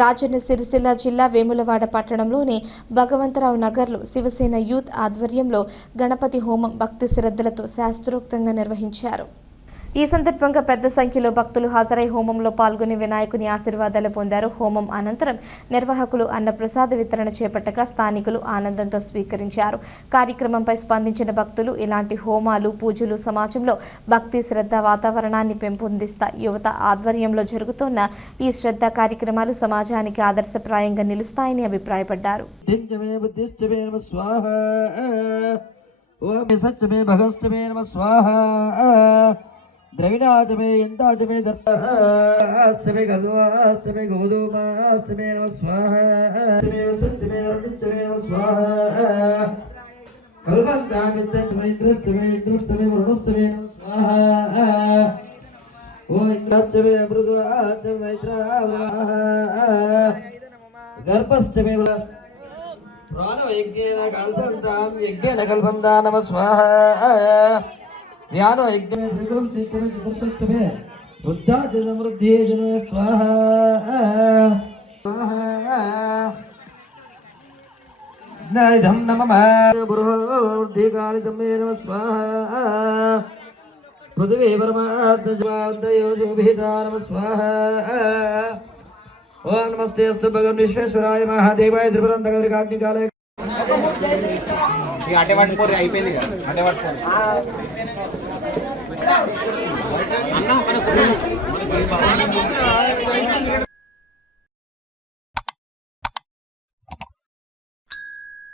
రాజన్న సిరిసిల్ల జిల్లా వేములవాడ పట్టణంలోని భగవంతరావు నగర్లో శివసేన యూత్ ఆధ్వర్యంలో గణపతి హోమం భక్తి శ్రద్ధలతో శాస్త్రోక్తంగా నిర్వహించారు. ఈ సందర్భంగా పెద్ద సంఖ్యలో భక్తులు హాజరై హోమంలో పాల్గొని వినాయకుని ఆశీర్వాదాలు పొందారు. హోమం అనంతరం నిర్వాహకులు అన్నప్రసాద వితరణ చేపట్టగా స్థానికులు ఆనందంతో స్వీకరించారు. కార్యక్రమంపై స్పందించిన భక్తులు ఇలాంటి హోమాలు, పూజలు సమాజంలో భక్తి శ్రద్ధ వాతావరణాన్ని పెంపొందిస్తాయి. యువత ఆధ్వర్యంలో జరుగుతున్న ఈ శ్రద్ధ కార్యక్రమాలు సమాజానికి ఆదర్శప్రాయంగా నిలుస్తాయని అభిప్రాయపడ్డారు. द्रविणाचमे यन्ताचमे दत्तमे गल्वाचमे गोधूमाचमे नमः स्वाहाचमे वसुचमे वरुणचमे नमः स्वाहा कल्पन्तामिच्छमे इन्द्रश्चमे इन्द्रश्चमे वरुणश्चमे नमः स्वाहा ओ इन्द्राचमे अमृतवाचमे मैत्रावाहा गर्भश्चमे प्राणवैज्ञेन कल्पन्तां यज्ञेन कल्पन्ता नमः स्वाहा व्यानो यज्ञे त्रिगुणं चित्तनं चतुर्थस्मे बुद्धाजनमृद्धिये जन स्वाहा स्वाहा नैधं नमः बुरुर्धिकालितं मे नमः स्वाहा पृथिवी परमात्मजवादयो जोभिता नमः स्वाहा ओम नमस्ते अस्तु भगवान विश्वेश्वराय महादेवाय त्रिपुरंदगरिकाग्निकालय ఈ అటే పట్టుకోరు అయిపోయింది కదా అటే పట్టుకోరు అన్న